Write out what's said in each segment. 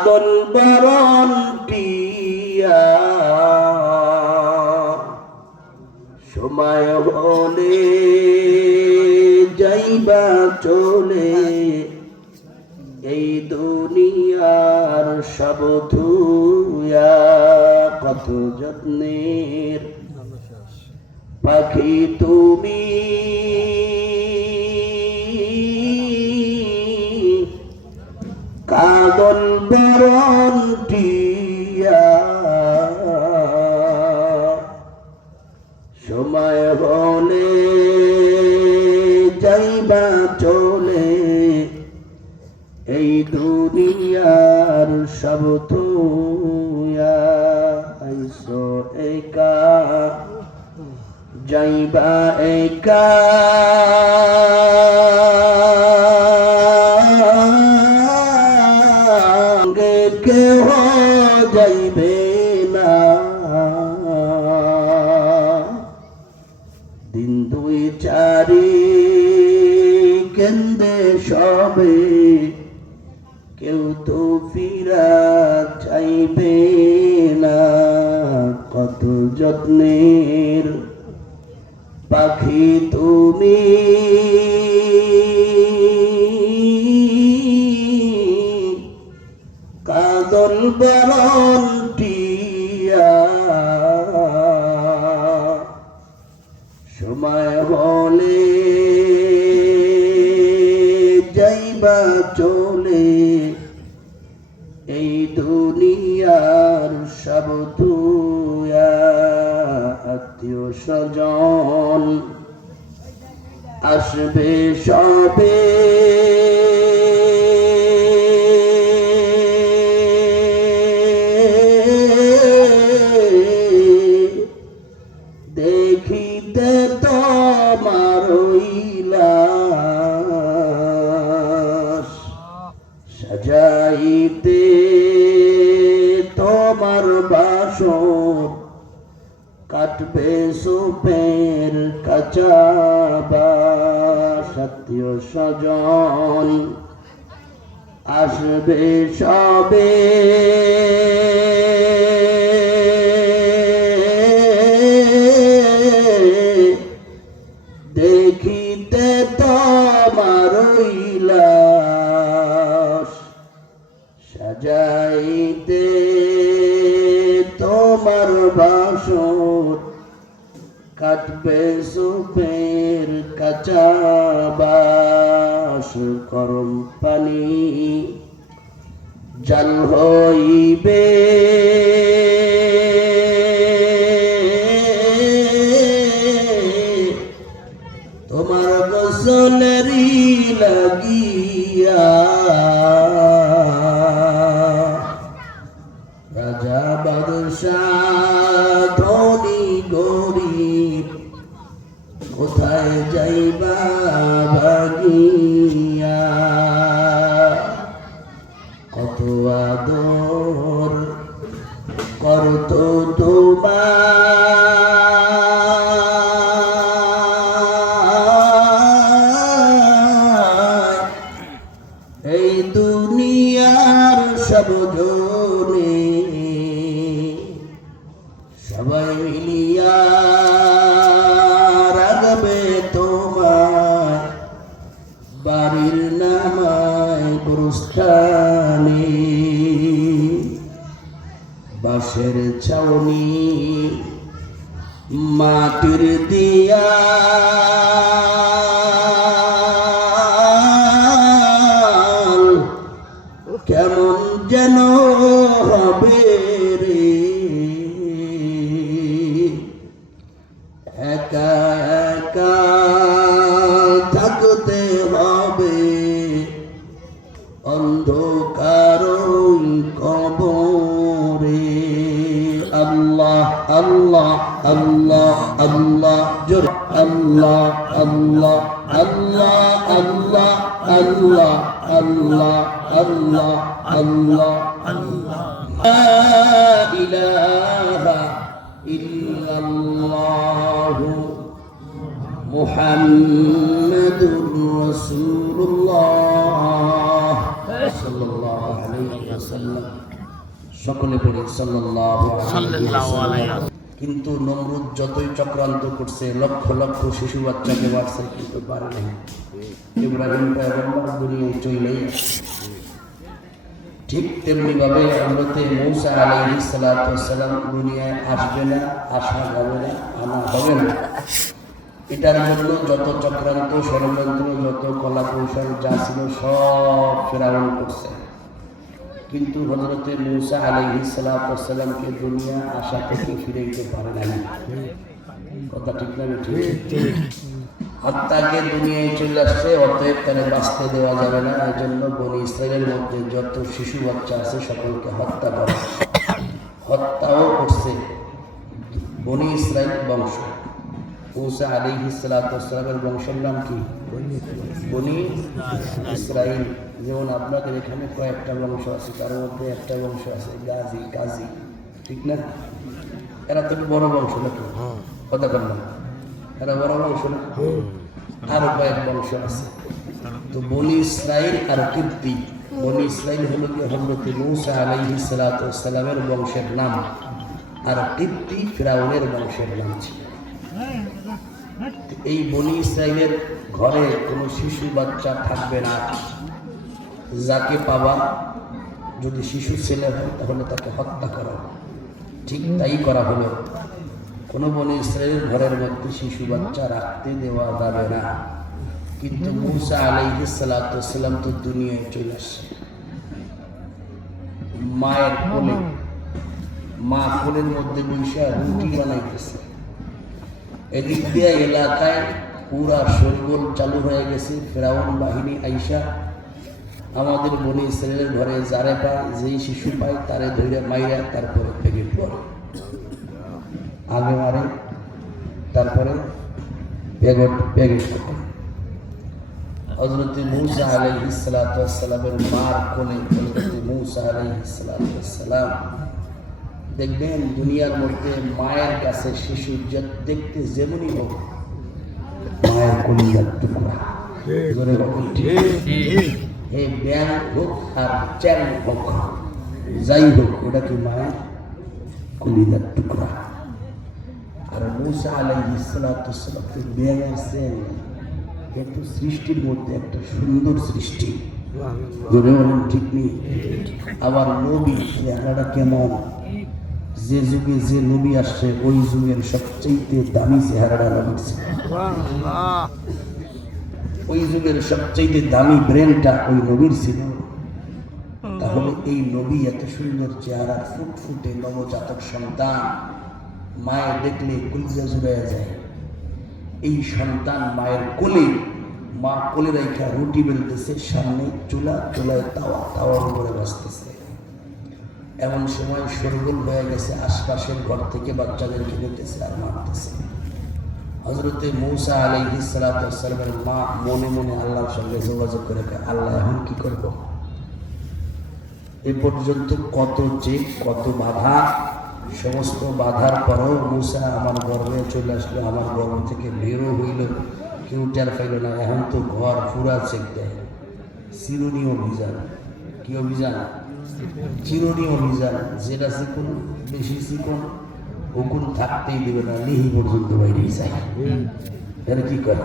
কাদল বরণ টিয়া সময় হলে যাইবা চলে এই দুনিয়ার সব ধুয়া কত যত্নের পাখি তুমি কাদল বরণ টিয়া সময় হলে যাইবা চলে এই দুনিয়ার সব তুয়া আইসো একা যাইবা একা কেহ যাইবে না দিন দুই চারি কেন্দ্রে সবে কেউ তো ফিরা চাইবে না কত যত্নের পাখি তুমি কাদল বরণ টিয়া সময় হলে যাইবা চলে এই দুনিয়ার সব তুয়া আত্মীয় স্বজন আসবে সবে দেখিতে তোমার লাশ সাজাইতে তোমার বাসর কাটবে সুপের কাচাবা আত্মীয় স্বজন আসবে সবে দেখিতে তোমার লাশ সাজাইতে তোমার বাসর কাটবে সুপের কাচাবাস গরম পানি জল হইবে তোমার গোসলেরই লাগিয়া রাজা বাদশাহ ধনী গরিব কোথায় যাইবা ভাগিয়া কত আদর করত তোমার এই দুনিয়ার সব জনে সবাই মিলিয়া রাখবে তোমার বাড়ির নামায় গুরুস্থানে বাঁশের ছাউনি মাটির দিয়া কেমন যেন হবে রে একা একা থাকতে হবে অন্ধকার কবরে আল্লাহ আল্লাহ আল্লাহ আল্লাহ জোর আল্লাহ আল্লাহ আল্লাহ আল্লাহ আল্লাহ আল্লাহ আল্লাহ আল্লাহ আল্লাহ লা ইলাহা ইল্লাল্লাহু মুহাম্মাদুর রাসূলুল্লাহ সাল্লাল্লাহু আলাইহি ওয়াসাল্লাম। সকলে পড়ি সাল্লাল্লাহু আলাইহি ওয়াসাল্লাম। কিন্তু নমরুদ যতই চক্রান্ত করছে, লক্ষ লক্ষ শিশু বাচ্চাকে মারছে, কিন্তু পারে নাই। ইব্রাহিম পয়গম্বর দুনিয়ায় চলেই ঠিক তেমনি ভাবে হযরতে মূসা আলাইহিস সালাতু ওয়াস সালাম দুনিয়ায় আসবে না, আসা যাবে না, আনা হবে না। এটার জন্য যত চক্রান্ত, ষড়যন্ত্র, যত কলা কৌশল যা ছিল সব ফেরাউন করছে। কিন্তু হযরতে মূসা আলাইহিস সালাতু ওয়াস সালামকে দুনিয়া আসা থেকে ফিরাইতে পারে নাই। কথা ঠিক না? ঠিক। হত্যাকে দুনিয়ায় চলে আসছে, অতএব তারা বাঁচতে দেওয়া যাবে না। এই জন্য বনী ইসরায়েলের মধ্যে যত শিশু বাচ্চা আছে সকলকে হত্যা করে। হত্যাও করছে বনী ইসরায়েল বংশ। মূসা আলাইহিস সালাতু ওয়াস সালামের বংশের নাম কি? বনী ইসরায়েল। যেমন আপনাদের এখানে কয়েকটা বংশ আছে, তার মধ্যে একটা বংশ আছে গাজী, কাজী, ঠিক না? এরা তো বড় বংশ নাকি? কথা বললাম, এরা বড় বংশ না? আরো কয়েক বংশ আছে। তো বনী ইসরায়েল আর কিপ্তি। বনী ইসরায়েল হলো কি হযরতে মূসা আলাইহিস সালাতু ওয়াস সালামের বংশের নাম, আর কিপ্তি ফিরাউনের বংশের নাম ছিল। এই বনী ইসরায়েলের ঘরে কোনো শিশু বাচ্চা থাকবে না। যাকে পাবা, যদি শিশু ছেলে হয় তাহলে তাকে হত্যা করা। ঠিক তাই করা হলো। কোনো বনী ইসরায়েলের ঘরের মধ্যে শিশু বাচ্চা রাখতে দেওয়া যাবে না। কিন্তু মূসা আলাইহিস সালাতু ওয়াস সালাম তো দুনিয়ায় চলে আসছে মায়ের কোলে। মা কোলের মধ্যে বসে রুটি বানাইতেছে। এদিক দিয়ে এলাকায় পুরা শোরগোল চালু হয়ে গেছে। ফেরাউন বাহিনী আইসা আমাদের বনী ইসরায়েলের ঘরে যারে পায়, যেই শিশু পায় তারে ধরে মাইরা তারপরে প্যাকেট পড়ে, আগে মারে, তারপরে প্যাকেট করে। হযরতে মূসা আলাইহিস সালাতু ওয়াস সালামের মার কোলে হযরতে মূসা আলাইহিস সালাতু ওয়াস সালাম। দেখবেন দুনিয়ার মধ্যে মায়ের কাছে শিশু দেখতে যেমনই হোক, মায়ের কলিজার টুকরা। হে ব্যাং হোক আর চ্যাং হোক, যাই হোক, ওটা কি মায়ের কলিজার টুকরা। আর মূসা আলাইহিস সালাতু ওয়াস সালাম তো ব্যাং আর চ্যাং, এত সৃষ্টির মধ্যে একটা সুন্দর সৃষ্টি। যদি বলেন ঠিক নেই। আবার নবী চেহারাটা কেমন, যে যুগে যে নবী আসছে ওই যুগের সবচেয়ে দামি চেহারাটা নবীর ছিল। ওই যুগের সবচেয়ে দামি ব্রেনটা ওই নবীর ছিল। তাহলে এই নবী এত সুন্দর চেহারা, ফুটফুটে নবজাতক সন্তান, মায়ের দেখলে কলিজা জুড়াইয়া যায়। এই সন্তান মায়ের কোলে, মা কোলে রেখা রুটি বেলতেছে, সামনে চুলা, চুলায় তাওয়া, তাওয়ার উপরে বসতেছে। এমন সময় শোরগোল হয়ে গেছে, আশপাশের ঘর থেকে বাচ্চাদেরকে নিতেছে আর মারতেছে। হযরতে মূসা আলাইহিস সালাতু ওয়াস সালামের মা মনে মনে আল্লাহর সঙ্গে যোগাযোগ করে, আল্লাহ এখন কি করব? এ পর্যন্ত কত চেক, কত বাধা, সমস্ত বাধার পরেও মূসা আমার গর্ভে চলে আসলো, আমার গর্ভ থেকে বেরো হইল, কেউ টের পাইল না। এখন তো ঘর পুরা চেক দেয়। চিরুনি অভিযান। কি অভিযান? চিরুনি অভিযান। যেটা চিকন, বেশি চিকন, হুকুম থাকতেই দেবে না, লিহি পর্যন্ত বাইরে যায়। এর কি করে?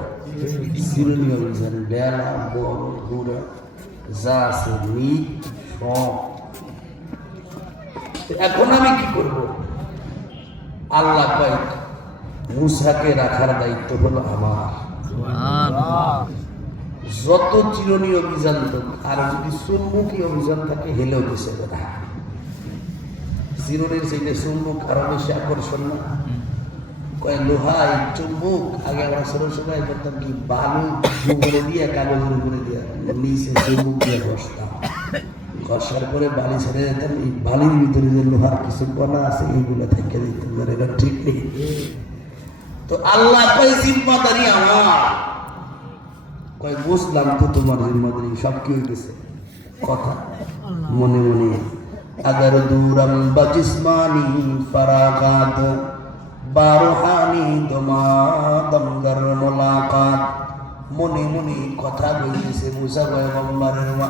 চিরুনি অভিযান। বেলা, বড়, বুড়া যা আছে নিট সব। এখন আমি কি করব? আল্লাহ কয় মূসাকে রাখার দায়িত্ব হলো আমার। যত চিরুনি অভিযান তো, আর যদি চুম্বকী অভিযান থাকে হেলেও কিছু না। চিরুনির সেইটা চুম্বক আরো বেশি আকর্ষণ না? কয় লোহা, এই চুম্বক আগে আমরা ছোট সময় করতাম কি, বালু উপরে দিয়ে কাগজের উপরে দিয়ে নিচে চুম্বক দিয়ে বসতাম। ঘষার পরে বালি ছেড়ে যেতাম। এই বালির ভিতরে যে লোহার কিছু কণা আছে এইগুলো থেকে দিতাম। এটা ঠিক নেই। তো আল্লাহ কয় জিম্মাদারি আমার। কয় বুঝলাম তো তোমার জিম্মাদারি, সব কি হয়ে গেছে। কথা মনে মনে আগার দূরম বা জিসমানি ফারাগাত বারহানি তোমা দমদার মোলাকাত। মনে মনে কথা বলতেছে মূসা পয়গম্বরের মা।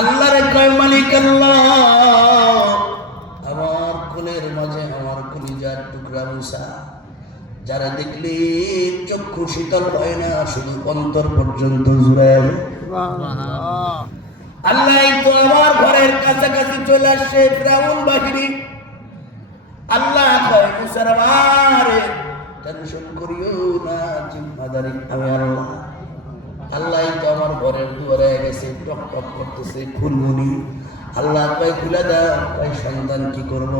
আল্লাহরে কয় মালিক আল্লাহ, আমার কোলের মাঝে আমার কলিজার টুকরা মুসা, যারা দেখলে চক্ষু শীতল হয় না, শুধু অন্তর পর্যন্ত জুড়ে। আল্লাহ তো আমার ঘরের কাছাকাছি চলে আসছে ফিরআউন বাহিনী। আল্লাহ কয় মুসার আমারে টেনশন করিও না, জিম্মাদারি আমি আল্লাহ। আল্লাহ তো আমার ঘরের দুয়ারে গেছে, টক টক করতেছে ফুলমুনি। আল্লাহ কয় খুলে দাও। কয় সন্তান কি করব?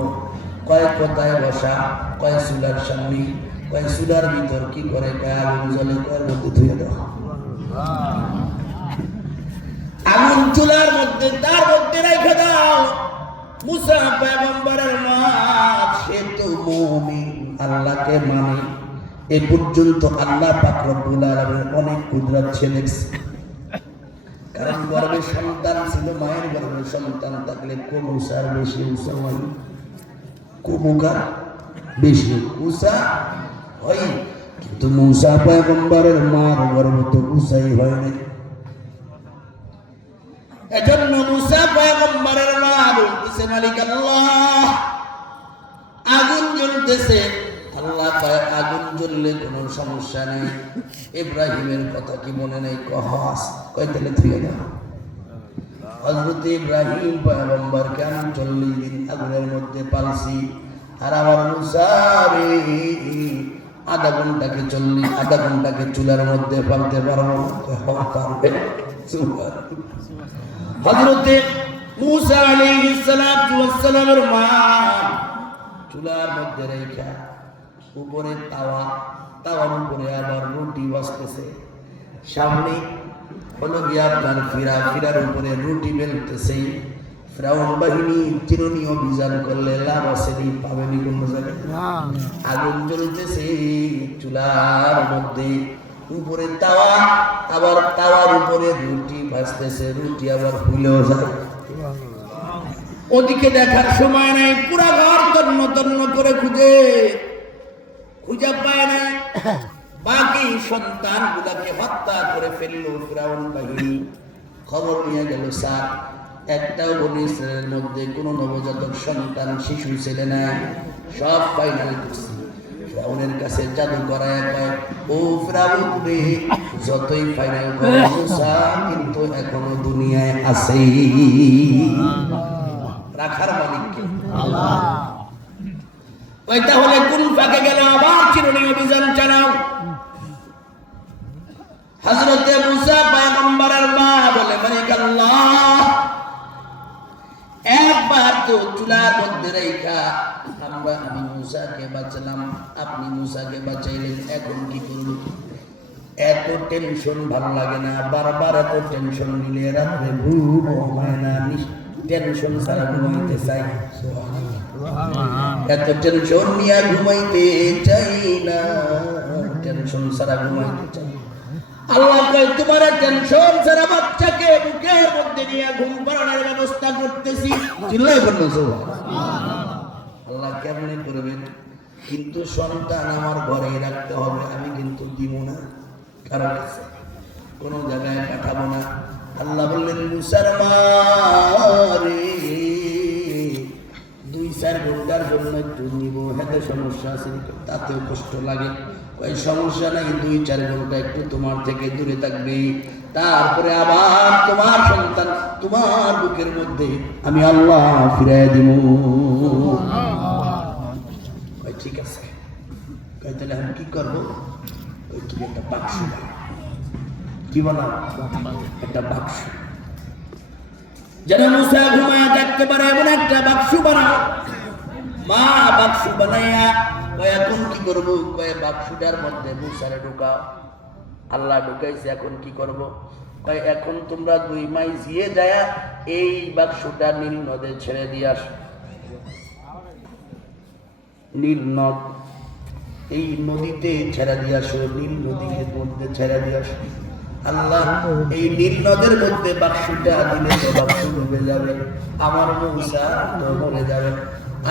কয় কোথায় বসা? কয় চুলার সামনে। কয় চুলার ভিতর কি করে? কয় আগুন জ্বলে। কয়ের মধ্যে ধুয়ে দাও। আগুন চুলার মধ্যে, তার মধ্যে রেখে দাও। মুসা পয়গম্বরের মা, সে তো মুমিন, আল্লাহকে মানে। এ পর্যন্ত আল্লাহ পাক রব্বুল আলামিন অনেক কুদরত ছেড়েছে। কারণ গর্ভে সন্তান ছিল, মায়ের গর্ভে সন্তান থাকলে মুসার বেশি উষা হয়, কুমুকার বেশি উষা হয়। কিন্তু মুসা পয়গম্বরের মার গর্ভ তো উষাই হয় না। এজন্য মুসা পয়গম্বরের মা বলতেছে মালিক আল্লাহ, আগুন জ্বলতেছে। আল্লাহ কয় আগুন জ্বললে কোনো সমস্যা নেই। ইব্রাহিমের কথা কি মনে নেই? কহাস কয় তাহলে থুয়ে দাও। হযরত ইব্রাহিম পয়গম্বরকে আমি 40 দিন আগুনের মধ্যে পালছি। আর আমার মুসা রে আধা ঘন্টাকে চুলার মধ্যে পালতে পারবো। হযরত মুসা আলাইহিস সালাতু ওয়াস সালামের মা চুলার মধ্যে রেখা, উপরে তাওয়ার উপরে আবার রুটি বাজতেছে। সামনে হলো গিয়া আপনার ফিরার উপরে রুটি বেলতেছে। ফিরআউন বাহিনী চিরুনি অভিযান করলে লাভ আসেনি, পাবেনি কোনো জায়গায়। আগুন জ্বলতেছে চুলার মধ্যে, উপরে তাওয়া, আবার তাওয়ার উপরে রুটি ভাজতেছে। রুটি আবার ফুলেও যায়। ওদিকে দেখার সময় নাই, পুরা ঘর তন্ন তন্ন করে খুঁজে পায় নাই। বাকি সন্তান গুলাকে হত্যা করে ফেললো ফিরআউন বাহিনী। খবর নিয়ে গেল, স্যার একটাও বনি ইসরায়েলের মধ্যে কোনো নবজাতক সন্তান শিশু ছেলে নাই, সব ফাইনাল করছি। ফিরআউনের কাছে জাদু করায় কয়, ও ফিরআউন রে, যতই ফাইনাল করে মুসা কিন্তু এখনো দুনিয়ায় আছে। রাখার মালিককে আল্লাহ। ওই তাহলে কোন ফাঁকে গেল? আবার চিরুনি অভিযান চালাও। হযরতে মুসা পয়গম্বরের মা বলে মালিক আল্লাহ, একবার তো চুলার মধ্যে রেখা আমি মুসাকে বাঁচালাম, আপনি মুসাকে বাঁচাইলেন, এখন কি করব? এত টেনশন ভালো লাগে না, বারবার এত টেনশন নিলে রাত্রে ঘুম হয় না, টেনশন ছাড়া ঘুমাইতে চাই। এত টেনশন নিয়ে ঘুমাইতে চাই না, টেনশন ছাড়া ঘুমাইতে চাই। আল্লাহ কয় তোমার টেনশন ছাড়া বাচ্চাকে বুকের মধ্যে নিয়ে ঘুম পাড়ানোর ব্যবস্থা করতেছি। চিল্লাই বললো আল্লাহ কেমনে করবেন? কিন্তু সন্তান আমার ঘরে রাখতে হবে, আমি কিন্তু দিব না, কারণ কোন জায়গায় পাঠাবো না। আল্লাহ বললেন মুসার মা রে, 2-4 ঘন্টার জন্য একটু নিব, হাতে সমস্যা আছে, তাতেও কষ্ট লাগে। কই সমস্যা নাই, 2-4 ঘন্টা একটু তোমার থেকে দূরে থাকবে, তারপরে আবার তোমার সন্তান তোমার বুকের মধ্যে আমি আল্লাহ ফিরাই দিব। কই ঠিক আছে। কই তাহলে আমি কি করবো? কই তুমি একটা বাক্স বানাও। কি বানাও? একটা বাক্স, যেন মুসা ঘুমায়া থাকতে পারে এমন একটা বাক্স বানাও। মা বাক্স বানাইয়া কয় এখন কি করবো? কয় বাক্সটার মধ্যে মুসারে ঢুকাও। আল্লাহ ঢুকাইছে, এখন কি করব? কয় এখন তোমরা 2 মাইল গিয়ে যায় এই বাক্সটা নীল নদে ছেড়ে দিয়ে আস। নীল নদ, এই নদীতে ছেড়ে দিয়ে আসো, নীল নদীর মধ্যে ছেড়ে দিয়ে আসো। আল্লাহ এই নীল নদের মধ্যে বাক্সটা দিলে তো বাক্স ডুবে যাবে, আমার মুসা তো মরে যাবে।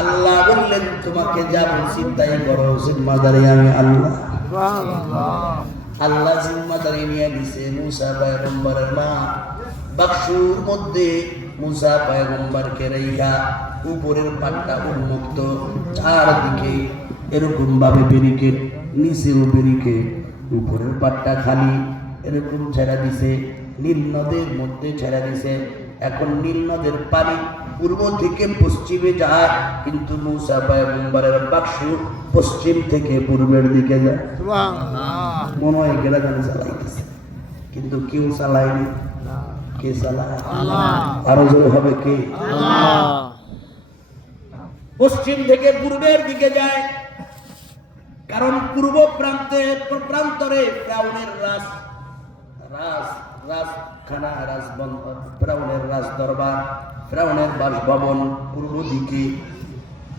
আল্লাহ বললেন তোমাকে যা বলছি তাই করো, জিম্মাদারি আমি আল্লাহ। আল্লাহ জিম্মাদারি নিয়ে দিছে। মুসা পয়গম্বরের মা বাক্সুর মধ্যে মুসা পয়গম্বরকে রাইখা উপরের পাটটা উন্মুক্ত, চারদিকে এরকম ভাবে ব্যারিকেড, নিচেও ব্যারিকেড, উপরের পাটটা খালি, এরকম ছেড়া দিছে। নীল নদের মধ্যে ছেড়া দিছে। এখন নীল নদের পানি পূর্ব থেকে পশ্চিমে যায়, কিন্তু মুসা পয়গম্বরের বাক্স পশ্চিম থেকে পূর্বের দিকে যায়। মনে হয় গেলা গান চালাইতেছে, কিন্তু কেউ চালায়নি। কে চালায়? আরো জোরে হবে কে? পশ্চিম থেকে পূর্বের দিকে যায়, কারণ পূর্ব প্রান্তরে ফিরআউনের ফিরআউনের রাজ দরবার, ফিরআউনের বাসভবন পূর্ব দিকে।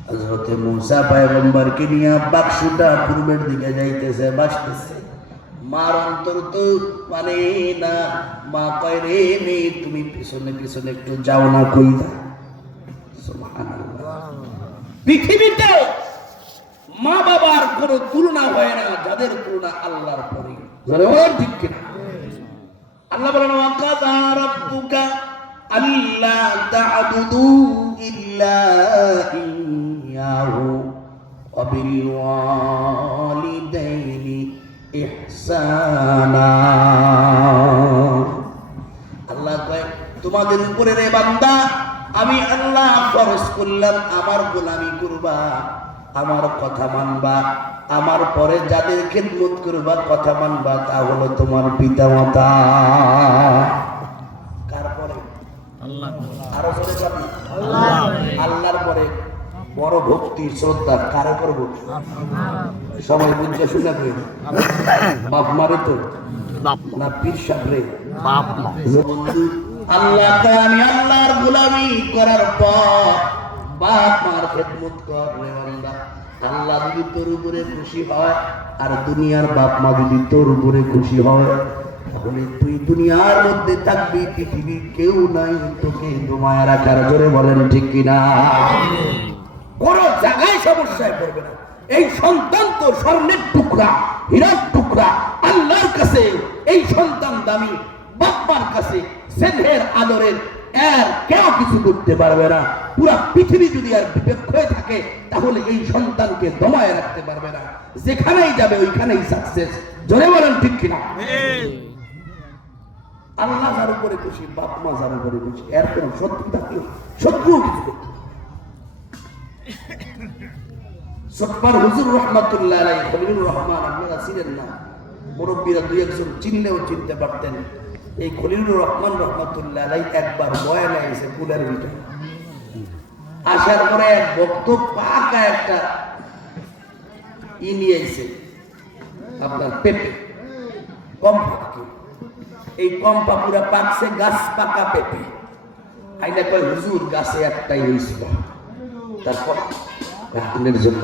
হযরত মুসা পয়গম্বরকে নিয়ে বাক্সটা পূর্বের দিকে যাইতেছে, বাসতেছে। মার অন্তর তো মানে না, মা কয় রে মেয়ে তুমি পিছনে পিছনে একটু যাও না, কই যা। সুবহানাল্লাহ। পৃথিবীতে মা বাবার কোন তুলনা হয় না, যাদের তুলনা আল্লাহর পরে। ঠিক কিনা? আল্লাহ বলেন ওয়াকাযা রাব্বুকা আল্লা তা'বুদু ইল্লা ইয়্যাহু ওয়া বিল ওয়ালিদাইনি ইহসানা। আল্লাহ কয় তোমাদের উপরে রে বান্দা আমি আল্লাহ ফরজ করলাম, আমার গোলামি করবা, আমার কথা মানবা, আমার পরে যাদের খেদমত করবা, কথা মানবা, তা হলো তোমার পিতা মাতা। কার পরে? আল্লাহ। আরো জোরে বলেন আল্লাহ। আল্লাহর পরে বড় ভক্তি শ্রদ্ধা কারে করব? সবাই বুঝে শুনে কই বাপ মারে তো না পীর সাহেবরে বাপ মা। আল্লাহ কয় আমি আল্লাহর গোলামি করার পর বাপ মার খেদমত কর রে বান্দা। আল্লাহ যদি তোর উপরে খুশি হয় আর দুনিয়ার বাপ মা যদি তোর উপরে খুশি হয়, তাহলে তুই দুনিয়ার মধ্যে থাকবি, পৃথিবীর কেউ নাই তোকে দমায়া রাখার। জোরে বলেন ঠিক কিনা? কোন জায়গায় সমস্যায় পড়বে না। এই সন্তান তো স্বর্ণের টুকরা, হীরার টুকরা। আল্লাহর কাছে এই সন্তান দামি, বাপ্পার কাছে স্নেহের আদরের, এর কেউ কিছু করতে পারবে না। পুরা পৃথিবী যদি আর বিপক্ষ হয়ে থাকে, তাহলে এই সন্তানকে দমায় রাখতে পারবে না। যেখানেই যাবে ওইখানেই সাকসেস। জোরে বলেন ঠিক কিনা? আল্লাহ যার উপরে খুশি, বাপ মা যার উপরে খুশি, এর কোন শত্রু থাকলে শত্রু কিছু করতে। সত্তর হুজুর রহমাতুল্লাহ আলাইহি, খলিলুর রহমান, আপনারা ছিলেন না, মুরব্বীরা দুই একজন চিনলেও চিনতে পারতেন। এই খলিলুর রহমান রহমাতুল্লাহ আলাইহি একবার বয়ানে এসে কুলের ভিতরে আসার পরে এক ভক্ত পাকা একটা নিয়ে এসে আপনার পেঁপে কম পাকে, এই কম পাকুরা পাকছে, গাছ পাকা পেঁপে। আইনা কয় হুজুর গাছে একটাই হয়েছিল, তারপর আপনার জন্য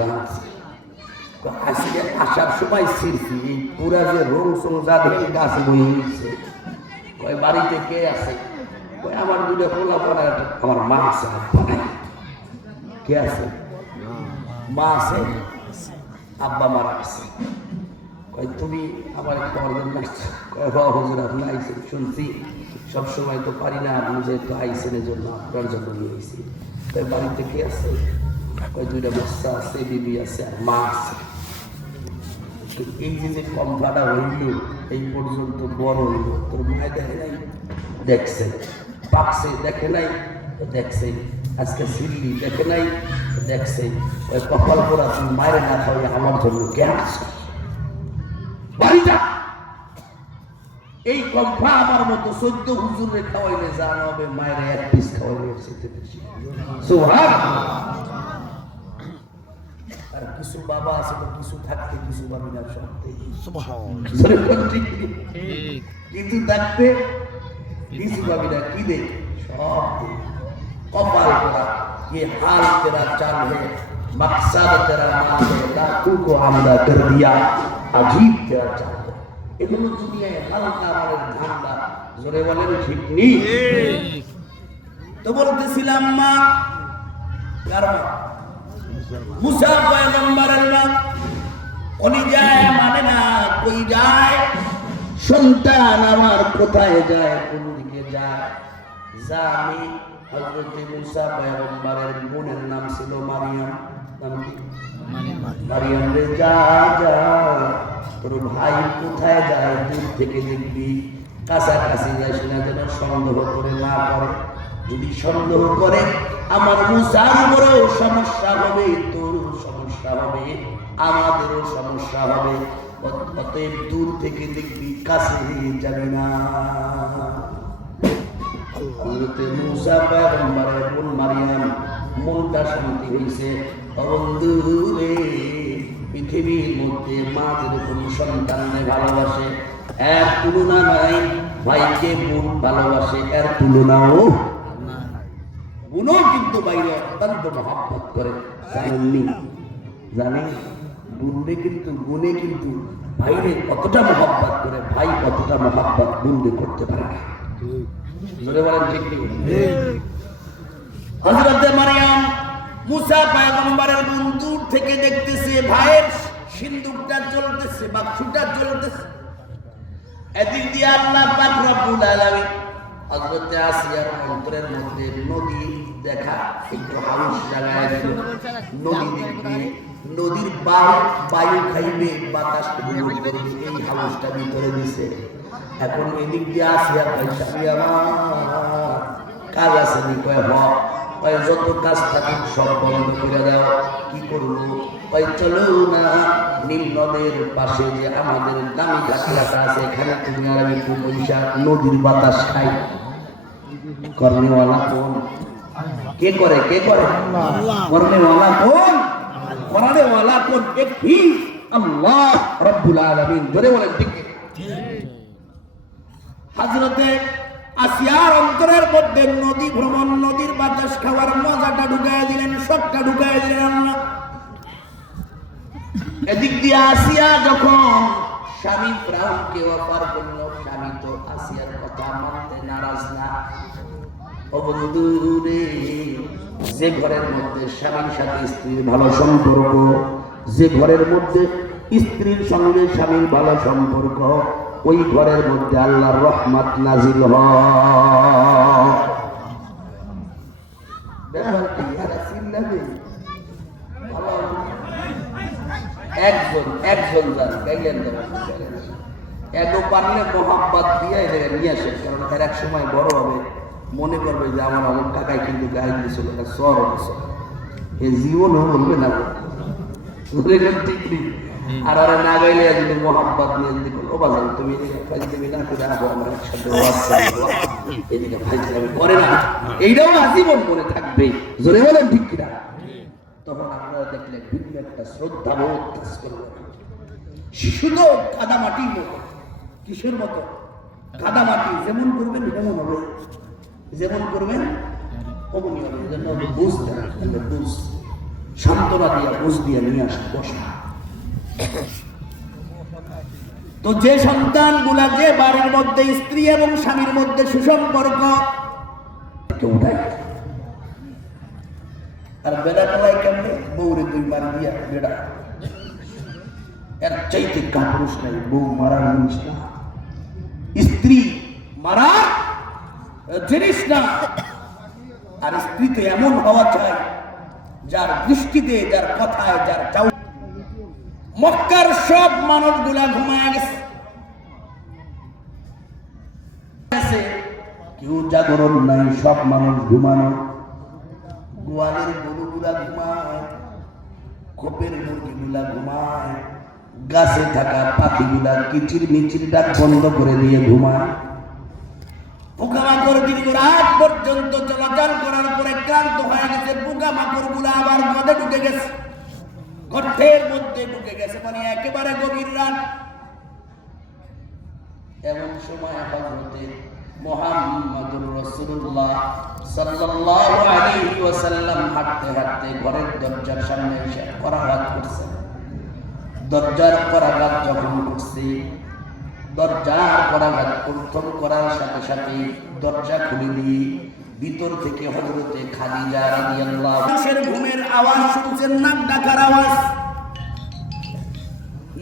আজকে আসার সময় ছিড়ছি, এই পুরা যে রং সং যা দেখি গাছ বই হয়েছে। কয় বাড়িতে কে আছে? কয় আমার দুটো পোলা পড়া, আমার মা আছে। কে আছে? মা আছে, আব্বা মারা আছে। কয় তুমি আমার খবর জন্য আসছো? কয় হুজুর আপনি আইসেন, শুনছি সবসময় তো পারি না, আপনি যেহেতু আইসেন এর জন্য আপনার জন্য নিয়ে এসেছি। কয় বাড়িতে কে আছে? কয় দুইটা বাচ্চা আছে, বিবি আছে, আর মা আছে। এই যে কমপ্লাটা হইল এই পর্যন্ত বড় হইল, তোর মায় দেখে নাই? দেখছে। পাকছে দেখে নাই? দেখছে। আজকে সিল্লি দেখে নাই? দেখছে। ওই কপাল পোড়া তুই মায়ের না খাওয়াই আমার জন্য কেন বাড়িটা? এই কম্পা আমার মতো 14 হুজুরে খাওয়াইলে জানা হবে, মায়ের এক পিস খাওয়াইলে সেটা বেশি। সুবহানাল্লাহ। আর কিছু বাবা আছে তো কিছু থাকতে কিছু পাবি না, কিন্তু থাকতে কিছু পাবি না। কি দে? সব কপাল করা। ये हाल तेरा चाल है, मकसद तेरा माल है, लाखों को हमदा कर दिया, अजीब तेरा चाल है। এগুলো দুনিয়ায় হালকা আমাদের ধান্দা। জোরে বলেন ঠিক নেই? তো বলতেছিলাম মা কার মা? মুসা পয়গম্বরের মা। উনি যায় মানে না, কই যায়? সন্তান আমার কোথায় যায়? কোন দিকে যায়, যা আমি হযরত মুসা পয়গম্বরের বোনের নাম ছিল মারিয়াম, নাম কি? মারিয়াম রে যা যা, তোর ভাই কোথায় যায় দূর থেকে দেখবি, কাছাকাছি যাইস না, যেন সন্দেহ করে না করে। যদি সন্দেহ করে আমার মুসার উপরেও সমস্যা হবে, তোর সমস্যা হবে, আমাদেরও সমস্যা হবে। অতএব দূর থেকে দেখবি, কাছে যাবি না। হযরত মুসা পয়গম্বরের বোন মারিয়াম মনটা শান্তি হইছে। বন্ধুরে, পৃথিবীর মধ্যে মা যেরকম সন্তানকে ভালোবাসে, এর তুলনা নাই। ভাইকে বোন ভালোবাসে, এর তুলনাও বোনও কিন্তু বাইরে অত্যন্ত মহব্বত করে। জানেননি? জানেন? বোনরে কিন্তু বোনে কিন্তু ভাইরে কতটা মহব্বত করে, ভাই কতটা মহব্বত বোনরে করতে পারে না। জোরে বলেন ঠিক ঠিক। হযরত মারিয়াম মুসা পয়গম্বরের বোন দূর থেকে দেখতেছে, ভাইয়ের সিন্দুকটা জ্বলতেছে, বাক্সটা জ্বলতেছে। এদিক দিয়ে আল্লাহ পাক রব্বুল আলামিন হযরত আসিয়ার অন্তরের মধ্যে নদী দেখা একটু হাউস লাগায় দিল। নদী দেখবে, নদীর বায়ু খাইবে, বাতাস গ্রহণ করবে, এই হাউসটা ভিতরে দিছে। এখন এদিক দিয়ে আসিয়া পয়সা আমার কাজ আছে নি? কয় হ। কয় যত কাজ থাকুক সব বন্ধ করে দাও। কি করবো? কয় চলো না, নীল নদের পাশে যে আমাদের দামি কাঠলাটা আছে, এখানে তুমি আর আমি একটু পয়সা নদীর বাতাস খাই। করনেওয়ালা কোন? কে করে? কে করে? করনেওয়ালা কোন? করানেওয়ালা কোন? এক হি আল্লাহ রাব্বুল আলামিন। জোরে বলেন ঠিক। হযরতে আসিয়ার অন্তরের মধ্যে নদী ভ্রমণ, নদীর বাতাস খাওয়ার মজাটা ঢুকায় দিলেন, সবটা ঢুকায় দিলেন আল্লাহ। এদিক দিয়ে আসিয়া যখন স্বামী ফিরআউনকে অফার করল, স্বামী তো আসিয়ার কথা মানতে নারাজ না। ও বন্ধু রে, যে ঘরের মধ্যে স্বামীর সাথে স্ত্রীর ভালো সম্পর্ক, যে ঘরের মধ্যে স্ত্রীর সঙ্গে স্বামীর ভালো সম্পর্ক, ওই ঘরের মধ্যে আল্লাহর রহমত নাজিল হয়। একজন এত পারলে মোহাম্মত দিয়ে নিয়ে আসে, কারণ এর এক সময় বড় হবে, মনে করবে যে আমার অমুক টাকায় কিন্তু গায়ে দিয়েছিল, সর এ জীবনও বলবে না, ঠিক নেই। আর ওরা না গাইলে যদি মোহাম্মত নিয়ে যদি ও বাজার তুমি ফাইজলামি না করে আসো, আমরা একসাথে এদিকে ফাইজলামি করে না, এইটাও আজীবন মনে থাকবে। জোরে বলেন ঠিক কিনা? তখন আপনারা দেখলে ভিন্ন একটা শ্রদ্ধাবোধ কাজ করবে। শিশু তো কাদামাটির মতো। কিসের মতো? কাদামাটি। যেমন করবেন তেমন হবে, যেমন করবেন অমনি হবে। এই জন্য বুঝ দেন, বুঝ সান্ত্বনা দিয়া, বুঝ দিয়া নিয়ে আসা বসা। তো যে সন্তান গুলা, যে বাড়ির মধ্যে স্ত্রী এবং স্বামীর মধ্যে সুসম্পর্ক, উঠায় আর বেড়া বেলায় কেমনে বউরে দুই বার দিয়া বেড়া, এর চাইতে কাপুরুষ নাই। বউ মারার জিনিস না, স্ত্রী মারার জিনিস না। আর স্ত্রী তো এমন হওয়া চাই যার দৃষ্টিতে, যার কথায়, যার চাউ। মক্কার সব মানুষগুলা ঘুমায় গেছে, কেউ জাগরণ নাই, সব মানুষ ঘুমানো। গোয়ালের গরুগুলা ঘুমায়, খোপের মুরগিগুলা ঘুমায়, গাছে থাকা পাখিগুলা কিচির মিচির ডাক বন্ধ করে দিয়ে ঘুমায়। পোকামাকড় দীর্ঘ রাত পর্যন্ত চলাচল করার পরে ক্লান্ত হয়ে গেছে। পোকামাকড় গুলা আবার গদে ঢুকে গেছে, গর্তের মধ্যে ঢুকে গেছে, মানে একেবারে গভীর রাত। এমন সময় হযরতে মুহাম্মদুর রাসূলুল্লাহ সাল্লাল্লাহু আলাইহি ওয়াসাল্লাম হাঁটতে হাঁটতে ঘরের দরজার সামনে এসে করাঘাত করছেন। দরজার করাঘাত যখন করছে, দরজার করাঘাত প্রথম করার সাথে সাথে দরজা খুলে দিয়ে ভিতর থেকে হযরতে খাদিজা রাদিয়াল্লাহু আনহার ঘুমের আওয়াজ শুনছেন, নাক ডাকার আওয়াজ।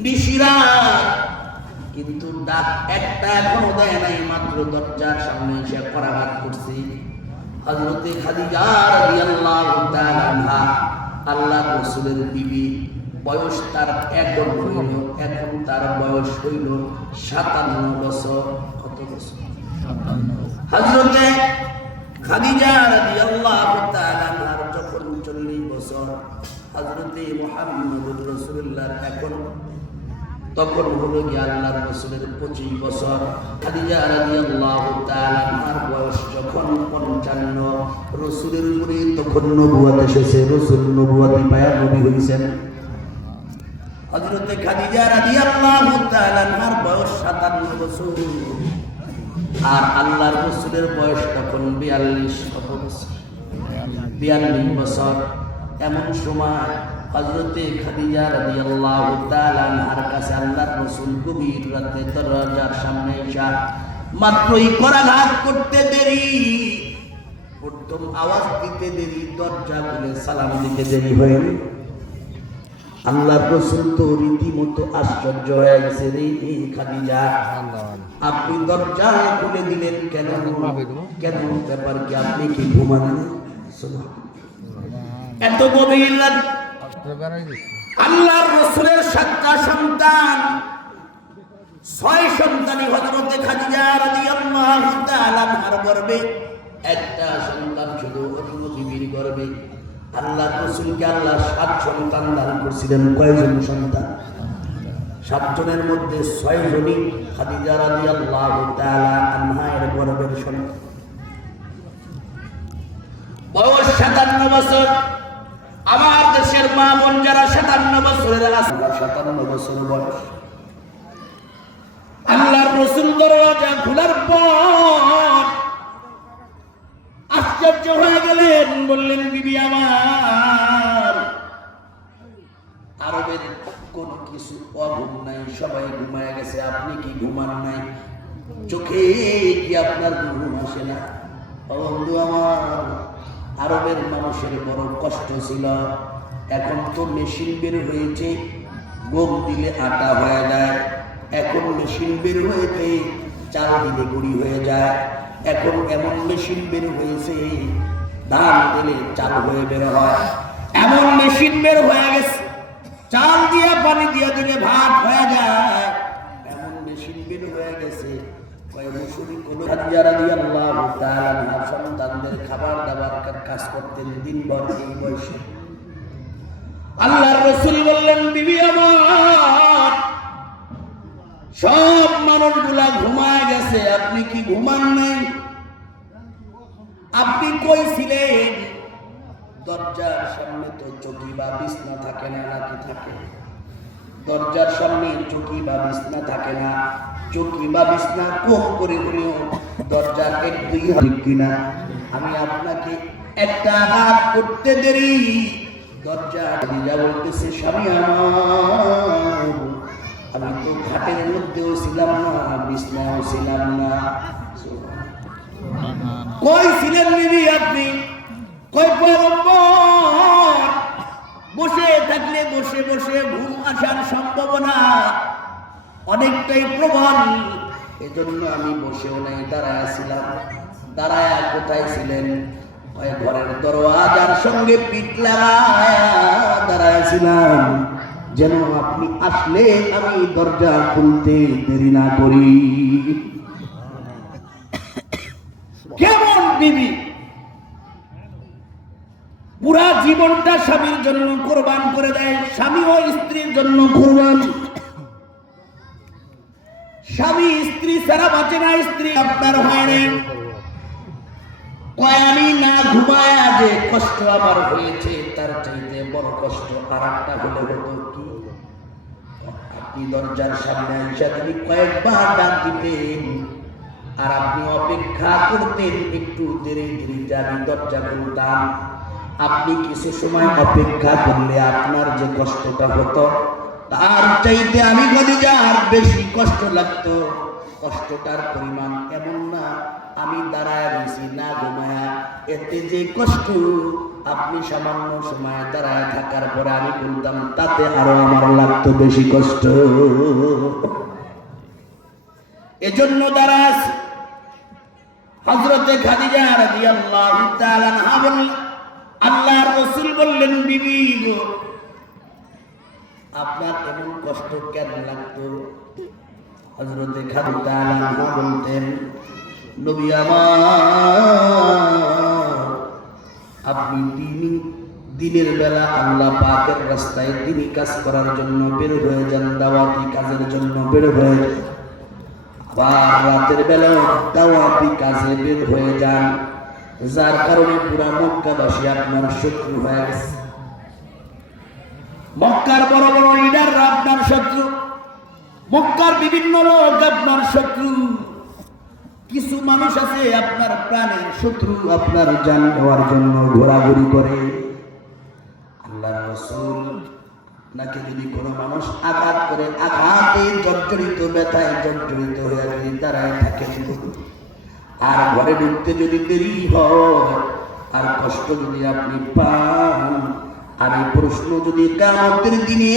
নিশিরাত কিন্তু ডাক একটা এখনো দেয় নাই, মাত্র দরজার সামনে এসে করাঘাত করছে। হযরতে খাদিজা রাদিয়াল্লাহু তাআলা আনহা আল্লাহর রাসূলের বিবি, বয়স তার এখন হইল, এখন তার বয়স হইল 57 বছর। কত বছর? হযরতে খাদিজা রাদিয়াল্লাহু তাআলা আনহার যখন 40 বছর, হযরতে মুহাম্মদুর রাসূলুল্লাহর এখন তখন হলো গিয়ে আল্লাহর রাসূলের 25 বছর। খাদিজা রাদিয়াল্লাহু তাআলা আনহার বয়স যখন 55, রাসূলের উপরে তখন নবুয়ত এসেছে, রাসূল নবুয়তি পায়া নবী হইছেন। হযরতে খাদিজা রাদিয়াল্লাহু তাআলা আনহার বয়স 57 বছর, আর আল্লাহর রাসূলের বয়স তখন 42 বছর। এমন সময় হযরতে খাদিজা রাদিয়াল্লাহু তাআলা আনহার কাছে আল্লাহর রাসূল গভীর রাতে দরজার সামনে এসে মাত্রই করাঘাত করতে দেরি, প্রথম আওয়াজ দিতে দেরি, দরজা খুলে সালাম দিতে দেরি হয়নি। আল্লাহর রাসূল তো রীতিমতো আশ্চর্য হয়ে গেছে, রে খাদিজা আপনি দরজা খুলে দিলেন কেন? কেন ব্যাপার কি? আপনি কি ঘুমালেন? এত গভীর রাত। আল্লাহর রাসূলের 7টা সন্তান, 6 সন্তানই হযরতে খাদিজা রাদিয়াল্লাহু তাআলা আনহার গর্ভে, একটা সন্তান শুধু অন্য বিবির গর্ভে। আল্লাহর রাসূলকে আল্লাহ 7 সন্তান দান করেছিলেন। কয়জন সন্তান? 7 জনের মধ্যে 6 জনই খাদিজা রাদিয়াল্লাহু তাআলা আনহার গর্ভের সন্তান। বয়স 57 বছর। আমার দেশের মা বোন যারা 57 বছরের আছে, 57 বছর বয়স, আল্লাহর রাসূল দরজা খোলার পর আশ্চর্য হয়ে গেলেন, বললেন বিবি আমার, আরবের কোন কিছু অঘুম নাই, সবাই ঘুমায় গেছে, আপনি কি ঘুমান নাই? চোখে কি আপনার ঘুম আসে না? বন্ধু আমার, আরবের মানুষের বড় কষ্ট ছিল। এখন তো মেশিন বের হয়েছে, গম দিলে আটা হয়ে যায়। এখন মেশিন বের হয়েছে, চাল দিলে গুঁড়ি হয়ে যায়। এখন এমন মেশিন বের হয়েছে, ধান দিলে চাল হয়ে বের হয়। এমন মেশিন বের হয়ে গেছে, চাল দিয়ে পানি দিয়ে দিলে ভাত হয়ে যায়। এমন মেশিন বের হয়ে গেছে। খাদিজা রাদিয়াল্লাহু তাআলা আনহা সন্তানদের খাবার দাবার কাজ করতেন দিনভর এই বয়সে। আল্লাহর রাসূল বললেন, বিবি আমার, সব মানুষগুলা ঘুমায় গেছে, আপনি কি ঘুমান নাই? আপনি কই ছিলেন? দরজার সামনে তো চৌকি বা বিছনা থাকে না, নাকি থাকে? দরজার সামনে চৌকি বা বিছনা থাকে না। চৌকি বা বিছনা কম করে হলেও দরজার 1-2 হাত কিনা। আমি আপনাকে একটা হাত করতে দেরি, দরজা দিয়া বলতেছে, স্বামী আমার, আমি তো ঘাটের মধ্যেও ছিলাম না, বিছনাও ছিলাম না। কই ছিলেন বিবি আপনি? কই পয়গম্বর, বসে থাকলে বসে বসে ঘুম আসার সম্ভাবনা অনেকটাই প্রবল, এজন্য আমি বসেও নাই, দাঁড়ায় ছিলাম। দাঁড়ায় কোথায় ছিলেন? ঘরের দরওয়াজার সঙ্গে পিঠ লাগায় দাঁড়ায় ছিলাম, যেন আপনি আসলে আমি দরজা খুলতে দেরি না করি। কেমন বিবি, পুরা জীবনটা স্বামীর জন্য কোরবান করে দেয়। স্বামী ও স্ত্রীর জন্য কোরবান। স্বামী স্ত্রী ছাড়া বাঁচে না, স্ত্রী আপনার হয় না। আমি না ঘুমায়া যে কষ্ট আমার হয়েছে, তার চাইতে বড় কষ্ট আর একটা হলে হতো কি? আপনি দরজার সামনে এসে তিনি কয়েকবার ডাক দিতেন, আর আপনি অপেক্ষা করতেন, একটু দেরি দেরিতে আমি দরজা খুলতাম। আপনি কিছু সময় অপেক্ষা করলে আপনার যে কষ্টটা হতো, তার চাইতে আমি খাদিজা আর বেশি কষ্ট লাগতো। কষ্টটার পরিমাণ এমন না, আমি দাঁড়ায় রয়েছি না ঘুমায়া, এতে যে কষ্ট, আপনি সামান্য সময় দাঁড়ায় থাকার পরে আমি বলতাম, তাতে আরো আমার লাগতো বেশি কষ্ট। এজন্য দাঁড়াস হযরতে খাদিজা রাদিয়াল্লাহু তাআলা আনহা বললেন, আল্লাহর রাসূল বললেন, বিবি গো, আপনার এমন কষ্ট কেন লাগতো? হযরতে খাদিজা আনহা বলতেন, নবী আমার, আপনি দিনের বেলা আল্লাহ পাকের রাস্তায় দিনী কাজ করার জন্য বের হয়ে যান, দাওয়াতি কাজের জন্য বের হয়ে যান, আবার রাতের বেলা দাওয়াতি কাজে বের হয়ে যান, যার কারণে পুরা মক্কাবাসী আপনার শত্রু হয়ে গেছে। মক্কার বড় বড় লিডাররা আপনার শত্রু, মক্কার বিভিন্ন লোক আপনার শত্রু, কিছু মানুষ আছে আপনার প্রাণের শত্রু, আপনার জান নেওয়ার জন্য ঘোরাঘুরি করে। আল্লাহর রাসূল নাকি যদি কোনো মানুষ আঘাত করে, আঘাতে জর্জরিত, ব্যথায় জর্জরিত হয়ে যদি দাঁড়ায় থাকে, আর ঘরে ঢুকতে যদি দেরি হয়, আর কষ্ট যদি আপনি পান, আর এই প্রশ্ন যদি কিয়ামতের দিনে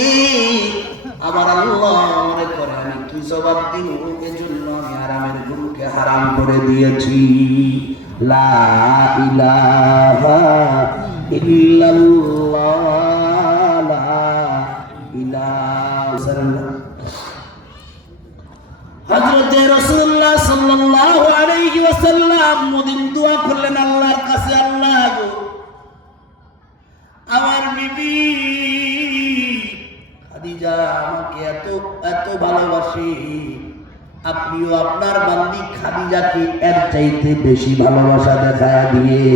আমার আল্লাহ মনে করে, আমি কি জবাব দিব? এজন্য আমি আরামের ঘুমকে হারাম করে দিয়েছি। লা ইলাহা ইল্লাল্লাহ, লা ইলাহা ইল্লাল্লাহ। হযরতে রাসূলুল্লাহ সাল্লাল্লাহু আলাইহি ওয়াসাল্লাম মোদিন দোয়া করলেন আল্লাহর কাছে, আল্লাহ গো, আমার বিবি খাদিজা আমাকে এত এত ভালোবাসে, আপনিও আপনার বান্দি খাদিজাকে এর চাইতে বেশি ভালোবাসা দেখায় দিয়ে।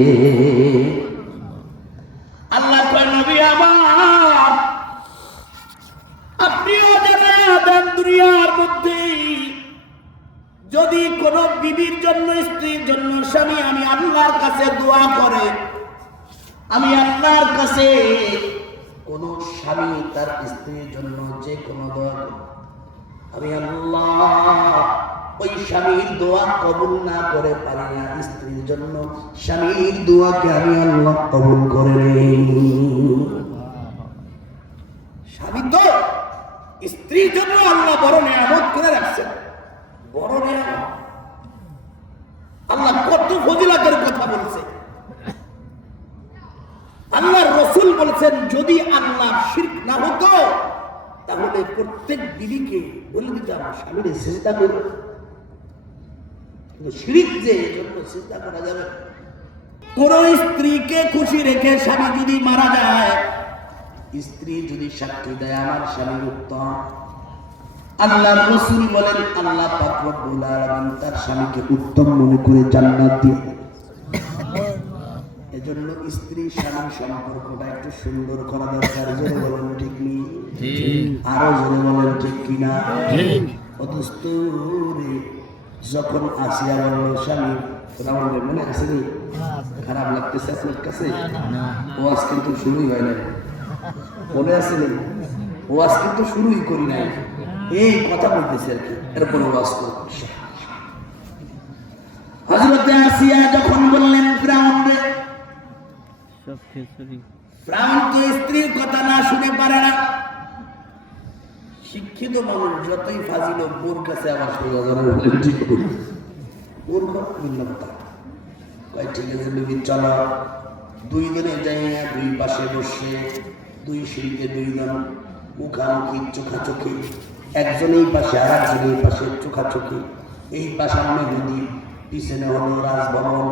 আল্লাহ কয়, নবী আমার, আপনিও জানা দেন, দুনিয়ার মধ্যে যদি কোন বিবির জন্য, স্ত্রীর জন্য স্বামী আমি আল্লাহর কাছে দোয়া করে, আমি আল্লাহর কাছে কোন স্বামী তার স্ত্রীর জন্য যে কোনো দোয়া করে, আমি আল্লাহ ওই স্বামীর দোয়া কবুল না করে পারি না। স্ত্রীর জন্য স্বামীর দোয়াকে আমি আল্লাহ কবুল করে নেই। স্বামী তো স্ত্রীর জন্য আল্লাহ বড় নিয়ামত করে রাখছেন, বড় নিয়ামত। আল্লাহ কত ফজিলতের কথা বলছে। আল্লাহর রাসূল বলেছেন, যদি আল্লাহ শিরক না হতো তাহলে প্রত্যেক বিবিকে বলে দিতাম স্বামীর সিজদা করো। কিন্তু শিরক যে, এজন্য সিজদা করা যাবে। কোন স্ত্রীকে খুশি রেখে স্বামী যদি মারা যায়, স্ত্রী যদি সাক্ষী দেয় আমার স্বামী উত্তম, আল্লাহর রাসূল বলেন আল্লাহ পাক রব্বুল আলামিন তার স্বামীকে উত্তম মনে করে জান্নাত দিয়ে দেন। এজন্য স্ত্রী স্বামী সম্পর্কটা একটু সুন্দর করা দরকার। জোরে বলেন ঠিক নেই? আরো জোরে বলেন ঠিক কিনা? অদস্তুরে যখন আসিয়া বলল স্বামী, রাউন্ডে মনে আছে নি? খারাপ লাগতেছে আপনার কাছে? ওয়াজ কিন্তু শুরুই হয় নাই, মনে আছে নি? ওয়াজ কিন্তু শুরুই করি নাই, এই কথা বলতেছে আর কি, এরপরে ওয়াজ করতেছে। হযরতে আসিয়া যখন বললেন ফিরাউনকে, ফিরাউন তো স্ত্রীর কথা না শুনে পারে না। শিক্ষিত মানুষ যতই ফাজিল বোর কাছে আবার সোজা বলেন ঠিক বোর ভিন্ন কথা কয়, ঠিক আছে বিবি চলো, দুই জনে যাইয়া দুই পাশে বসে, দুই সিঁড়িতে দুইজন মুখামুখি চোখাচোখি, একজন এই পাশে আর একজন এই পাশে চোখাচোখি। এই পাশে সামনে নদী, পিছনে হলো রাজভবন,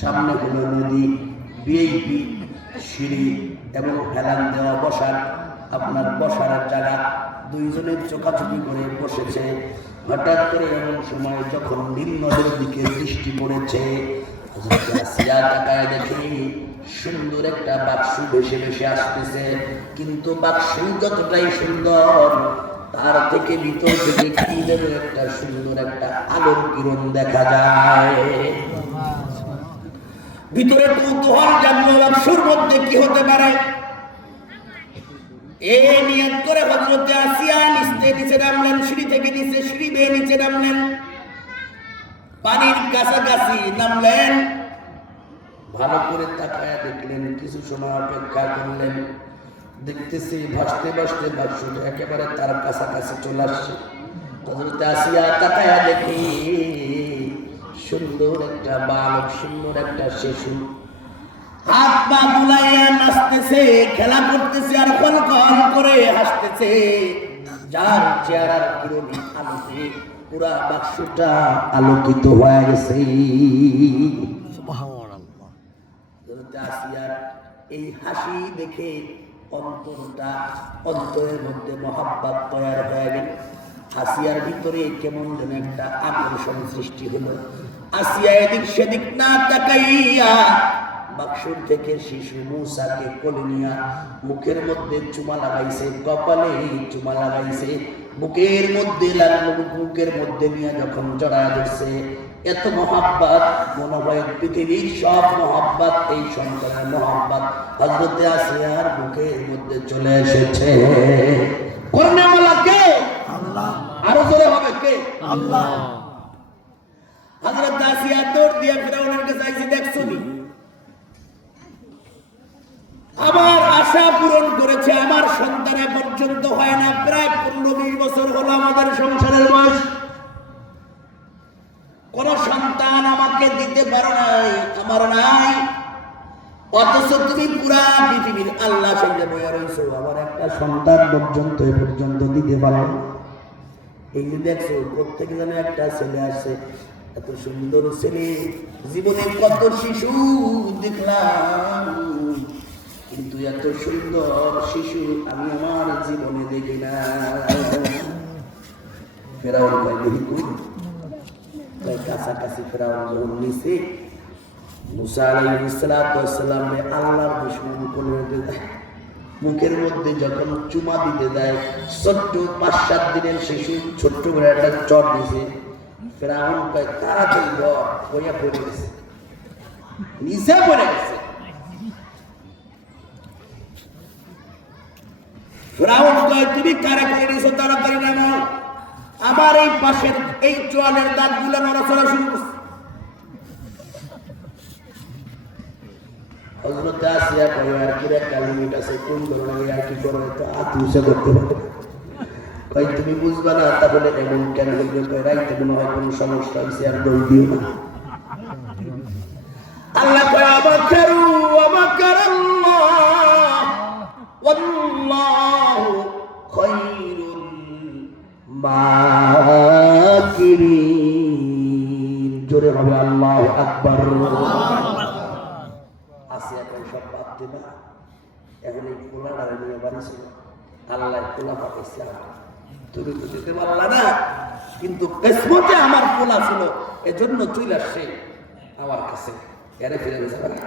সামনে হলো নদী, ভিআইপি সিঁড়ি এবং ফেলান দেওয়া বসার, আপনার বসার জায়গা। দুইজনের চোখাচোখি করে বসেছে। হঠাৎ করে এমন সময় যখন নীল নদের দিকে দৃষ্টি পড়েছে, আসিয়া তাকায় দেখে সুন্দর একটা বাক্স ভেসে ভেসে আসতেছে। কিন্তু বাক্স যতটাই সুন্দর, তার থেকে ভিতর থেকে কি যেন একটা সুন্দর একটা আলোর কিরণ দেখা যায়। ভিতরে কৌতূহল জাগলো, বাক্সের মধ্যে কি হতে পারে। এই নিয়ত করে হযরতে আসিয়া নিচে নামলেন, সিঁড়ি থেকে সিঁড়ি বেয়ে নিচে নামলেন, পানির কাছাকাছি নামলেন। ভালো করে তাকায় দেখলেন, কিছু সময় অপেক্ষা করলেন, দেখতেছি ভাসতে ভাসতে বাক্সটা একেবারে তার কাছাকাছি চলে আসছে। হযরত আসিয়া তাকায়া দেখি সুন্দর একটা বালক, সুন্দর একটা শিশু হাত পা বুলাইয়া নাচতেছে, খেলা করতেছে আর কলকল করে হাসতেছে, যার চেহারার কিরণে আলোতে পুরা বাক্সটা আলোকিত হয়ে গেছে। সুবহানাল্লাহ। হযরত আসিয়ার এই হাসি দেখে অন্তরের মধ্যে মহাব্বত তৈরি হয়ে গেল। আসিয়ার ভিতরে কেমন যেন একটা আকর্ষণ সৃষ্টি হলো। আসিয়া এদিক সেদিক না তাকাইয়া বাক্সর থেকে শিশু মূসাকে কোলে নিয়া মুখের মধ্যে চুমা লাগাইছে, কপালে চুমা লাগাইছে, বুকের মধ্যে লাগলো, বুকের মধ্যে নিয়ে যখন জড়ায় ধরছে, এত মহাব্বত মনে হয় পৃথিবীর সব মহাব্বত এই সন্তানের মহাব্বত হযরতে আসিয়ার বুকের মধ্যে চলে এসেছে। করনেওয়ালা কে? আল্লাহ। আরো জোরে হবে কে? আল্লাহ। হযরত আসিয়া দৌড় দিয়ে ফিরাউনের কাছে আইছে, দেখছনি আমার আশা পূরণ করেছে, আমার সন্তান পর্যন্ত হয় না, প্রায় 15-20 বছর হলো আমাদের সংসারের বয়স, কোন সন্তান আমাকে দিতে পারো নাই, আমার নাই, অথচ তুমি পুরা পৃথিবীর আল্লাহ সঙ্গে বয়ে রয়েছো, আমার একটা সন্তান পর্যন্ত এ পর্যন্ত দিতে পারো। এই যে দেখছো প্রত্যেকে যেন একটা ছেলে আসে, এত সুন্দর ছেলে, জীবনে কত শিশু দেখলাম, কিন্তু এত সুন্দর শিশু আমি আমার জীবনে দেখি না। ফেরাউন ভাই দেখি কই তাই কাছাকাছি ফেরাউন যখন নিছে মুসা আলাইহিস সালাম আল্লাহর দুশমন করে দেয়, মুখের মধ্যে যখন চুমা দিতে দেয়, ছোট্ট 5-7 দিনের শিশু ছোট্ট করে একটা চট দিছে, ফেরাউন ভাই তাড়াতাড়ি বইয়া পড়ে গেছে, নিচে পড়ে গেছে। ফেরাউন কয় তুমি কারে করে নিছো, তাড়াতাড়ি নামাও, আমার এই পাশের এই চোয়ালের দাঁতগুলো নড়াচড়া শুরু করছে। হযরত আসিয়া কয় আর কি একটা লিমিট আছে, কোন ধরনের আর কি করে তো আত্মসা করতে পারে, কয় তুমি বুঝবা না, তাহলে এমন কেন বলবে, কয় রাইতে মনে হয় কোনো সমস্যা হয়েছে, আর দোষ দিও না। আল্লাহ কয় আবাকারু আবাকারাল্লাহ ওয়াল্লাহু খায়রুল মাকিরিন। জোরে হবে আল্লাহু আকবার। আসিয়া কয় সব বাদ দিবা, এখন এই কোলাটারে নিয়ে বাড়ি ছিল, আল্লাহ কোলা পাঠাইছে, তুমি তো দিতে পারলা না, কিন্তু কিসমতে আমার কোলা ছিল, এজন্য চলে আসছে আমার কাছে, এরে ফিরে যাবে না।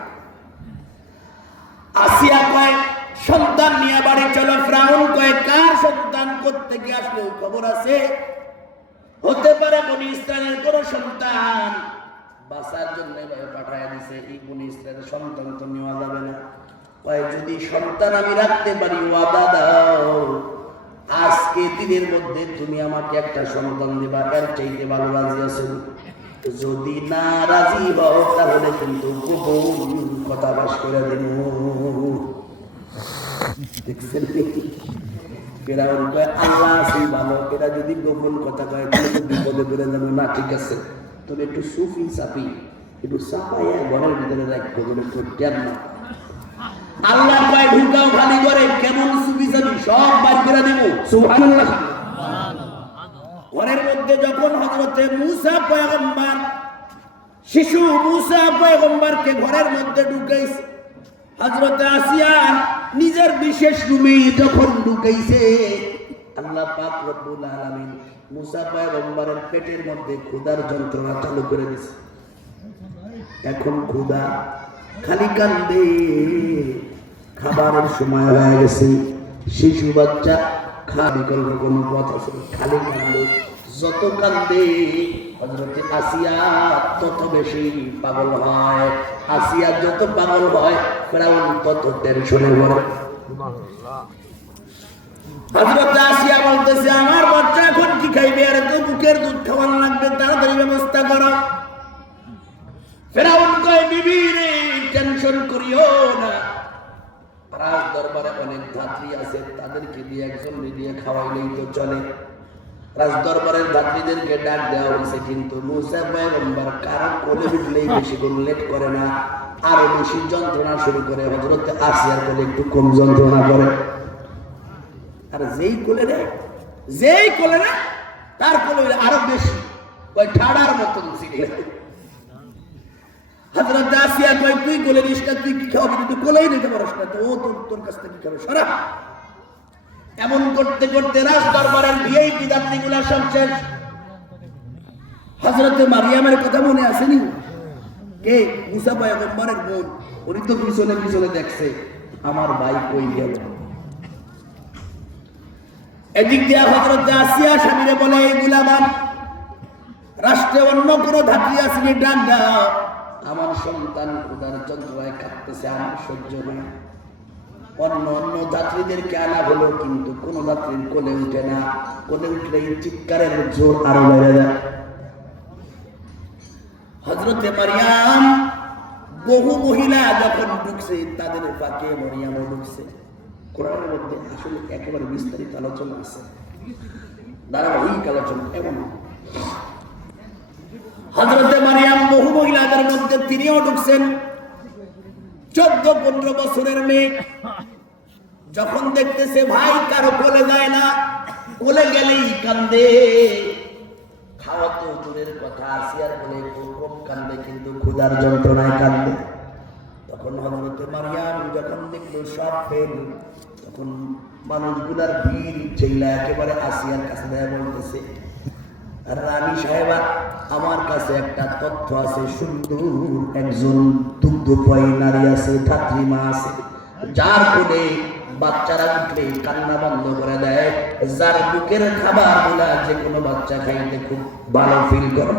আসিয়া কয় সন্তান নিয়ে বাড়ি চলো। ফেরাউন কয় কার সন্তান কোত্থেকে আসলো, খবর আছে? হতে পারে বনি ইসরায়েলের কোন সন্তান, বাঁচার জন্য পাঠায় দিছে, এই বনি ইসরায়েলের সন্তান তো নেওয়া যাবে না। কয় যদি সন্তান আমি রাখতে পারি, ওয়াদা দাও আজকে দিনের মধ্যে তুমি আমাকে একটা সন্তান দেবা, এর চাইতে ভালো রাজি আছো? যদি না রাজি হও তাহলে কিন্তু গোপন কথা বাস করে দেব। দেখছেন ফেরাউন কয় আল্লাহ আছে ভালো, এরা যদি গোপন কথা কয় তাহলে তো বিপদে পড়ে যাবে না, ঠিক আছে তবে একটু সুফি চাপি, একটু চাপাইয়া ঘরের ভিতরে রাখবো, একটু জ্ঞান না। আল্লাহ কয় ঢুকাও খালি করে, কেমন সুফি চাপি সব বাদ করে দেব। সুবহানাল্লাহ। ঘরের মধ্যে যখন হযরতে মূসা পয়গম্বর, শিশু মূসা পয়গম্বরকে ঘরের মধ্যে ঢুকাইছে, হযরতে আসিয়া নিজের বিশেষ রুমে যখন ঢুকাইছে, আল্লাহ পাক রব্বুল আলামিন মূসা পয়গম্বরের পেটের মধ্যে ক্ষুধার যন্ত্রণা চালু করে দিয়েছে। এখন ক্ষুধা খালি কান্দে, খাবারের সময় হয়ে গেছে, শিশু বাচ্চা খা বিকল্প কোনো পথ আছে, খালি কান্দে, যত কান্দে হযরতে আসিয়া তত বেশি পাগল হয়। আসিয়া যত পাগল হয় ফেরাউন তত টেনশনে পড়ে। হযরতে আসিয়া বলতেছে আমার বাচ্চা এখন কি খাইবে, আর তো বুকের দুধ খাওয়ানো লাগবে, তাড়াতাড়ি ব্যবস্থা করো। ফেরাউন কয় বিবি রে টেনশন করিও না, রাজ দরবারে অনেক ধাত্রী আছে, তাদেরকে দিয়ে একজন দিয়ে খাওয়াইলেই তো চলে। রাজদরবারের যাত্রীদেরকে ডাক দেওয়া হয়েছে, কিন্তু মুসা পয়গম্বর কারো কোলে উঠলেই বেশি কোন লেট করে না, আরো বেশি যন্ত্রণা শুরু করে। হযরত আসিয়ার কোলে একটু কম যন্ত্রণা করে, আর যেই কোলে না তার কোলে আরো বেশি, ওই ঠাড়ার মতন ছিঁড়ে। হযরত আসিয়া কয় তুই কোলে নিস না, তুই কি খাওয়াবি, তুই কোলেই নিতে পারস না, তো ও তোর কাছ থেকে কি খাবে, সরা। এমন করতে করতে রাজ দরবারের ভিআইপি যাত্রীগুলা সব শেষ। হযরত মারিয়ামের কথা মনে আসেনি? কে? মুসা পয়গম্বরের বোন। উনি তো পিছনে পিছনে দেখছে আমার ভাই কই গেল। এদিক দিয়ে হযরত আসিয়া স্বামীরে বলে, এই গুলামান রাষ্ট্রে অন্য কোনো ধাত্রী আসেনি, ডাক দাও, আমার সন্তান ক্ষুধার যন্ত্রণায় কাঁদতেছে, আমার সহ্য হয়। অন্য যাত্রীদেরকে আনা হলো, কিন্তু কোন যাত্রীর কোলে উঠে না, কোলে উঠলে চিৎকারের জোর আরো বেড়ে যায়। হযরতে মারিয়াম, বহু মহিলা যখন ঢুকছে তাদের ফাঁকে মারিয়ামও ঢুকছে। কোরআনের মধ্যে আসলে একেবারে বিস্তারিত আলোচনা আছে, ধারাবাহিক আলোচনা। এমন হযরতে মারিয়াম বহু মহিলাদের মধ্যে তিনিও ঢুকছেন। 14-15 বছরের মেয়ে যখন দেখতেছে ভাই কারো কোলে যায় না, কোলে গেলেই কান্দে, খাওয়া তো দূরের কথা, আসিয়ার কোলে কম কান্দে, কিন্তু ক্ষুধার যন্ত্রণায় কান্দে। তখন হযরতে মারিয়াম যখন দেখলো সব ফেল, তখন মানুষগুলার ভিড় ছেলে একেবারে আসিয়ার কাছে দেয়া বলতেছে, রানী সাহেবা, আমার কাছে একটা তথ্য আছে, সুন্দর একজন দুগ্ধপায়ী নারী আছে, ধাত্রীমা আছে, যার কোলে বাচ্চারা উঠলে কান্না বন্ধ করে দেয়, যার বুকের খাবার গুলা যে কোনো বাচ্চা খাইতে খুব ভালো ফিল করে।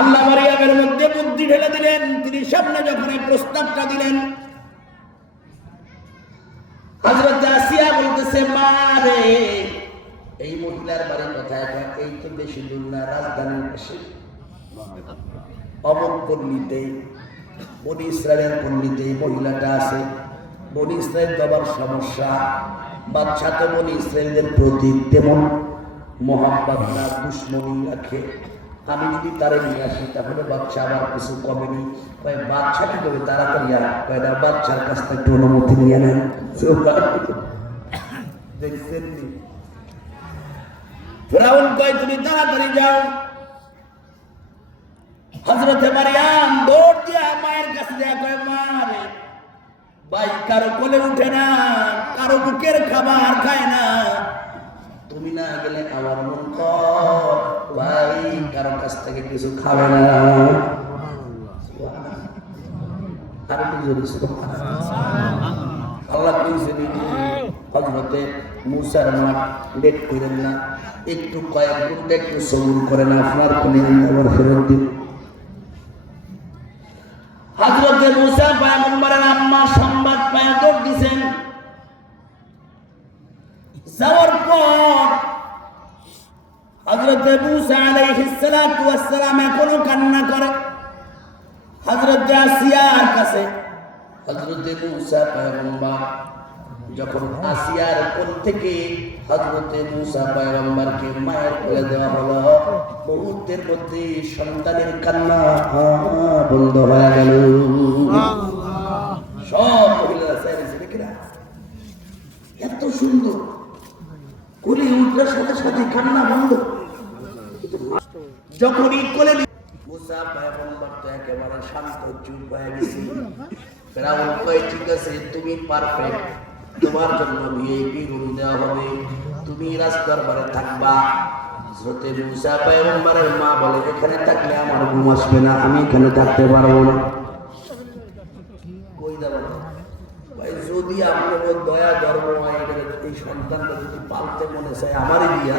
আল্লাহ মারিয়ামের মধ্যে বুদ্ধি ঢেলে দিলেন। তিনি সামনে যখন এই প্রস্তাবটা দিলেন, হযরত আসিয়া বলতেছে, মা রে, এই মহিলার বাড়ি কোথায়? এই তো বেশি দূর না, রাজধানীর পাশে, অমর পল্লীতে, বনি ইসরায়েলের পল্লীতে মহিলাটা আছে। বনি ইসরায়েল যাবার সমস্যা, বাচ্চা তো বনি ইসরায়েলদের প্রতি তেমন মহাব্বত না, দুশ্মনী রাখে। আমি যদি তারে নিয়ে আসি তাহলে বাচ্চা আবার কিছু কমেনি। বাচ্চা কি করবে তাড়াতাড়ি, আর বাচ্চার কাছ থেকে একটু অনুমতি নিয়ে নেন। দেখছেন ফিরআউন কয় তুমি তাড়াতাড়ি যাও। হযরতে মারিয়াম দৌড় দিয়া মায়ের কাছে যা কয়, মা রে, ভাই কারো কোলে উঠে না, কারো বুকের খাবার খায় না, তুমি না গেলে আমার মন কর, ভাই কারো কাছ থেকে কিছু খাবে না। আর একটু জোরে আল্লাহ কইছে, হযরতে মুসার মাঠ লেট করেন না, একটু কয়েক ঘন্টা একটু সবুর করেন, আপনার কোলে আবার ফেরত দিন। হযরতে মুসা পয়গম্বরের আম্মা সংবাদ পায় দৌড় দিছেন। যাওয়ার পর হযরতে মুসা আলাইহিস সালাতু ওয়াস সালাম এখনো কান্না করে হযরতে আসিয়ার কাছে। হযরতে মুসা পয়গম্বর যখন আসিয়ার কোল থেকে হযরতে মুসা পয়গম্বরকে মায়ের কোলে দেওয়া হলো, মুহূর্তের মধ্যে সন্তানের কান্না বন্ধ হয়ে গেল। সব মহিলারা চাইছে, দেখেরা এত সুন্দর, কোলে উঠার সাথে সাথে কান্না বন্ধ। যখনই কোলে মুসা পয়গম্বর তো একেবারে শান্ত, চুপ হয়ে গেছে। ফিরআউন কয়, ঠিক আছে, তুমি পারফেক্ট, তোমার জন্য ভিআইপি রুম দেওয়া হবে, তুমি রাজদরবারে থাকবা। হযরতে মুসা পয়গম্বরের মা বলে, এখানে থাকলে আমার ঘুম আসবে না, আমি এখানে থাকতে পারবো না। কই দাও ভাই, যদি আপনার দয়া ধর্ম হয়, এই সন্তানটা যদি পালতে মনে চায় আমারই দিয়া